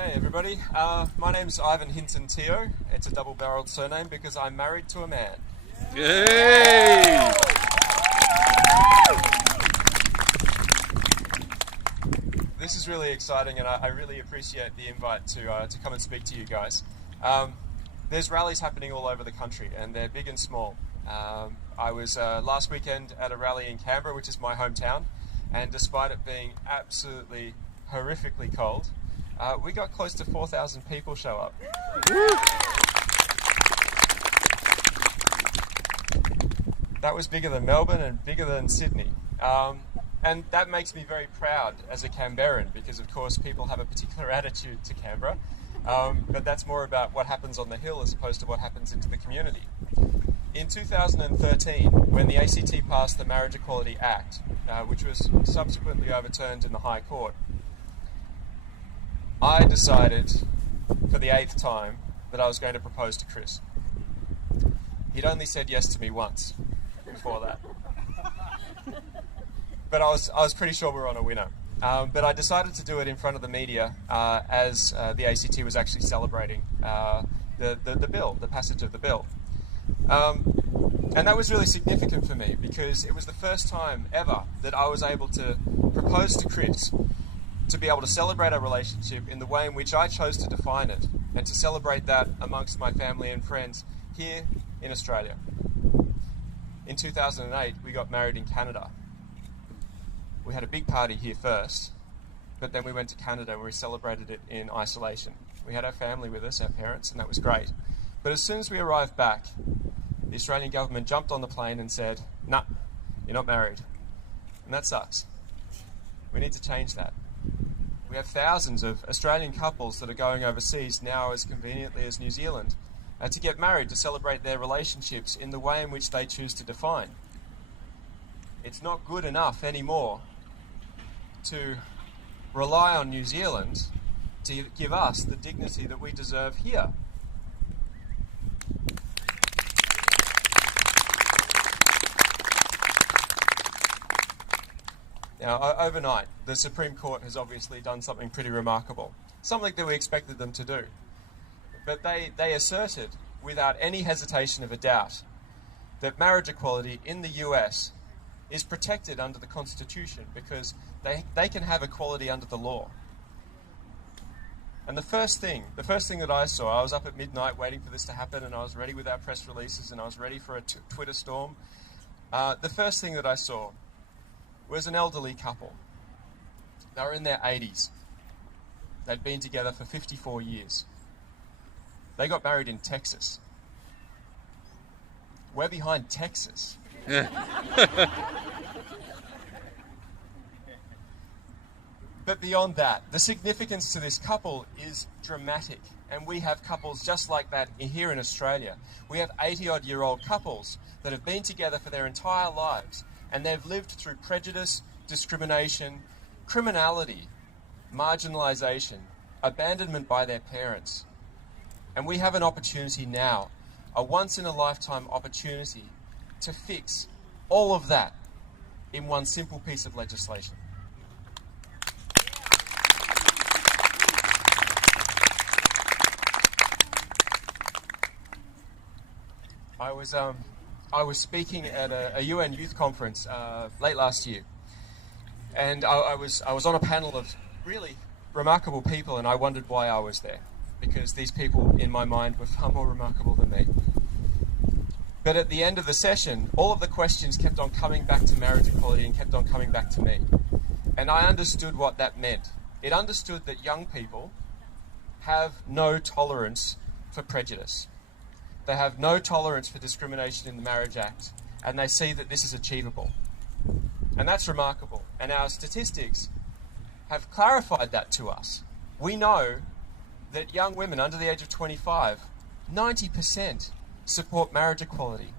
G'day everybody. My name's Ivan Hinton-Teoh. It's a double-barreled surname because I'm married to a man. Yay! This is really exciting, and I really appreciate the invite to come and speak to you guys. There's rallies happening all over the country, and they're big and small. I was last weekend at a rally in Canberra, which is my hometown, and despite it being absolutely horrifically cold, we got close to 4,000 people show up. That was bigger than Melbourne and bigger than Sydney. And that makes me very proud as a Canberran because, of course, people have a particular attitude to Canberra. But that's more about what happens on the hill as opposed to what happens into the community. In 2013, when the ACT passed the Marriage Equality Act, which was subsequently overturned in the High Court, I decided for the 8th time that I was going to propose to Chris. He'd only said yes to me once before that. But I was pretty sure we were on a winner. But I decided to do it in front of the media as the ACT was actually celebrating the bill, the passage of the bill. And that was really significant for me because it was the first time ever that I was able to propose to Chris to be able to celebrate our relationship in the way in which I chose to define it and to celebrate that amongst my family and friends here in Australia. In 2008, we got married in Canada. We had a big party here first, but then we went to Canada and we celebrated it in isolation. We had our family with us, our parents, and that was great. But as soon as we arrived back, the Australian government jumped on the plane and said, "Nah, you're not married." And that sucks. We need to change that. We have thousands of Australian couples that are going overseas now as conveniently as New Zealand to get married to celebrate their relationships in the way in which they choose to define. It's not good enough anymore to rely on New Zealand to give us the dignity that we deserve here. Now, overnight, the Supreme Court has obviously done something pretty remarkable, something that we expected them to do. But they asserted, without any hesitation of a doubt, that marriage equality in the US is protected under the Constitution because they can have equality under the law. And the first thing that I saw, I was up at midnight waiting for this to happen, and I was ready with our press releases, and I was ready for a Twitter storm. The first thing that I saw was an elderly couple. They were in their 80s. They'd been together for 54 years. They got married in Texas. We're behind Texas. But beyond that, the significance to this couple is dramatic. And we have couples just like that here in Australia. We have 80-odd-year-old couples that have been together for their entire lives, and they've lived through prejudice, discrimination, criminality, marginalisation, abandonment by their parents. And we have an opportunity now, a once-in-a-lifetime opportunity to fix all of that in one simple piece of legislation. I was speaking at a UN youth conference late last year, and I was on a panel of really remarkable people, and I wondered why I was there, because these people in my mind were far more remarkable than me. But at the end of the session, all of the questions kept on coming back to marriage equality and kept on coming back to me. And I understood what that meant. It understood that young people have no tolerance for prejudice. They have no tolerance for discrimination in the Marriage Act, and they see that this is achievable. And that's remarkable. And our statistics have clarified that to us. We know that young women under the age of 25, 90% support marriage equality.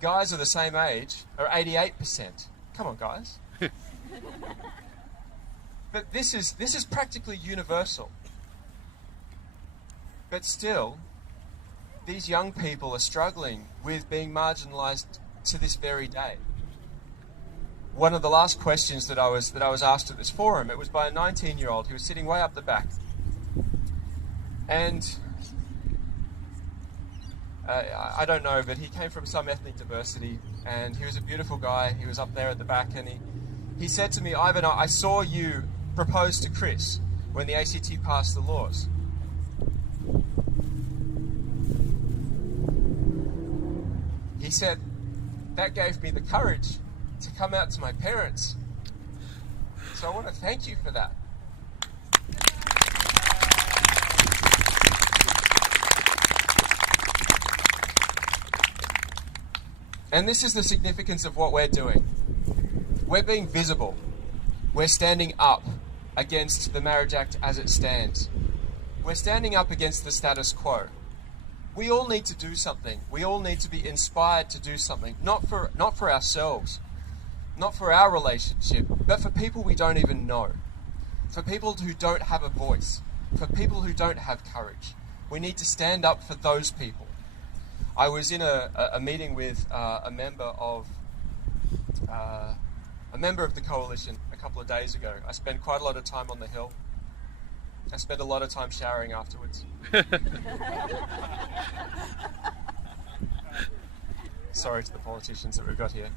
Guys of the same age are 88%. Come on, guys. But this is practically universal. But still, these young people are struggling with being marginalised to this very day. one of the last questions that I was asked at this forum. It was by a 19-year-old who was sitting way up the back. And I don't know, but he came from some ethnic diversity, and he was a beautiful guy. He was up there at the back, and he said to me, "Ivan, I saw you propose to Chris when the ACT passed the laws." He said, "That gave me the courage to come out to my parents. So I want to thank you for that." And this is the significance of what we're doing. We're being visible. We're standing up against the Marriage Act as it stands. We're standing up against the status quo. We all need to do something. We all need to be inspired to do something, not for ourselves, not for our relationship, but for people we don't even know, for people who don't have a voice, for people who don't have courage. We need to stand up for those people. I was in a meeting with a member of the coalition a couple of days ago. I spent quite a lot of time on the Hill. I spent a lot of time showering afterwards. Sorry to the politicians that we've got here.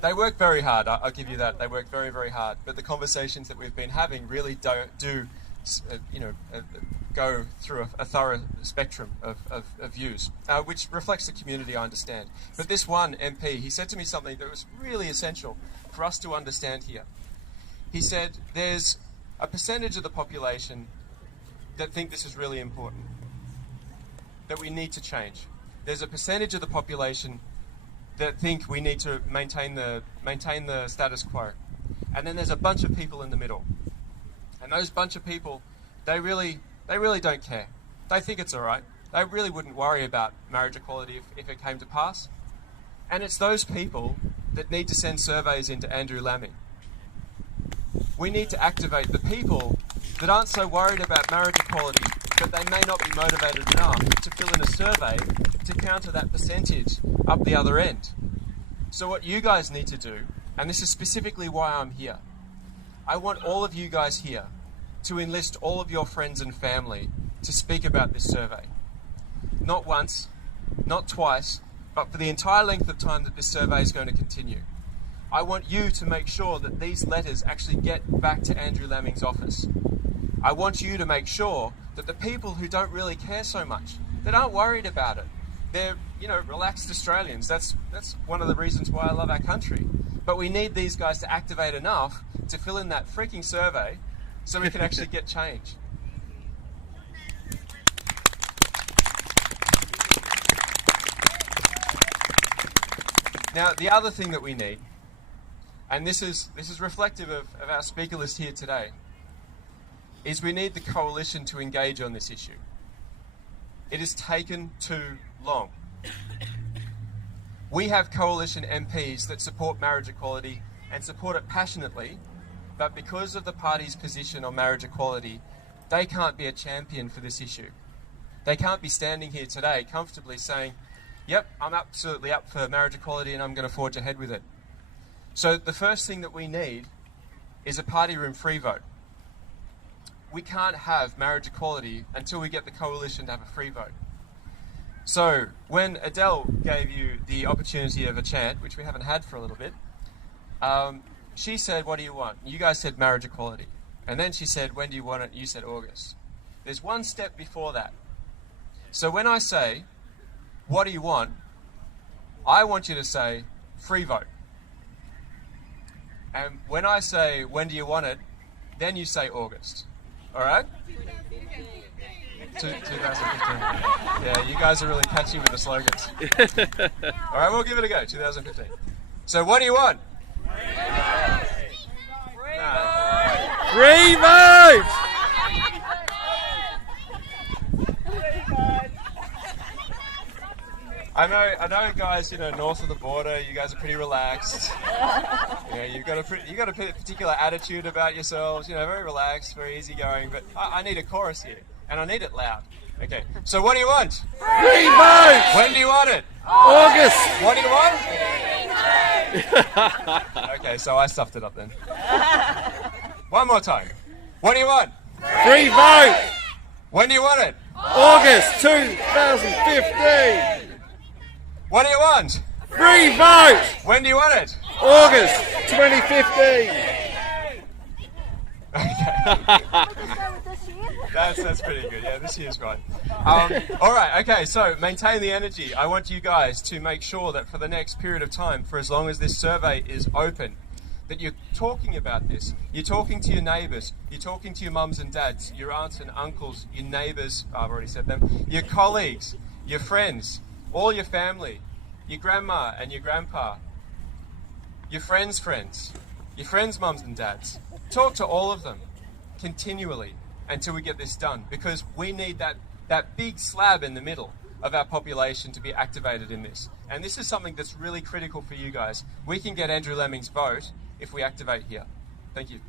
They work very hard, I'll give you that. They work very, very hard. But the conversations that we've been having really go through a thorough spectrum of views, which reflects the community, I understand. But this one MP, he said to me something that was really essential for us to understand here. He said, there's a percentage of the population that think this is really important, that we need to change. There's a percentage of the population that think we need to maintain the status quo. And then there's a bunch of people in the middle. And those bunch of people, they really don't care. They think it's all right. They really wouldn't worry about marriage equality if it came to pass. And it's those people that need to send surveys into Andrew Laming. We need to activate the people that aren't so worried about marriage equality, but they may not be motivated enough to fill in a survey to counter that percentage up the other end. So what you guys need to do, and this is specifically why I'm here, I want all of you guys here to enlist all of your friends and family to speak about this survey. Not once, not twice, but for the entire length of time that this survey is going to continue. I want you to make sure that these letters actually get back to Andrew Laming's office. I want you to make sure that the people who don't really care so much, that aren't worried about it, they're, relaxed Australians. That's one of the reasons why I love our country. But we need these guys to activate enough to fill in that freaking survey so we can actually get change. Now, the other thing that we need, and this is reflective of our speaker list here today, is we need the coalition to engage on this issue. It has taken too long. We have coalition MPs that support marriage equality and support it passionately, but because of the party's position on marriage equality, they can't be a champion for this issue. They can't be standing here today comfortably saying, yep, I'm absolutely up for marriage equality and I'm going to forge ahead with it. So the first thing that we need is a party room free vote. We can't have marriage equality until we get the coalition to have a free vote. So when Adele gave you the opportunity of a chant, which we haven't had for a little bit, she said, what do you want? You guys said marriage equality. And then she said, when do you want it? You said August. There's one step before that. So when I say, what do you want? I want you to say, free vote. And when I say, when do you want it? Then you say August. All right? 2015. Yeah, you guys are really catchy with the slogans. All right, we'll give it a go. 2015. So what do you want? Free vote! I know, guys. North of the border, you guys are pretty relaxed. You've got a particular attitude about yourselves. Very relaxed, very easygoing. But I need a chorus here, and I need it loud. Okay. So what do you want? Free vote! When do you want it? August! What do you want? Okay, so I stuffed it up then. One more time. What do you want? Free vote! When do you want it? August 2015! What do you want? Free vote! When do you want it? August 2015! That's pretty good. Yeah, this year's right. All right. Okay. So maintain the energy. I want you guys to make sure that for the next period of time, for as long as this survey is open, that you're talking about this. You're talking to your neighbours. You're talking to your mums and dads, your aunts and uncles, your neighbours. I've already said them. Your colleagues, your friends, all your family, your grandma and your grandpa, your friends' friends, your friends' mums and dads. Talk to all of them continually until we get this done, because we need that big slab in the middle of our population to be activated in this. And this is something that's really critical for you guys. We can get Andrew Lemming's vote if we activate here. Thank you.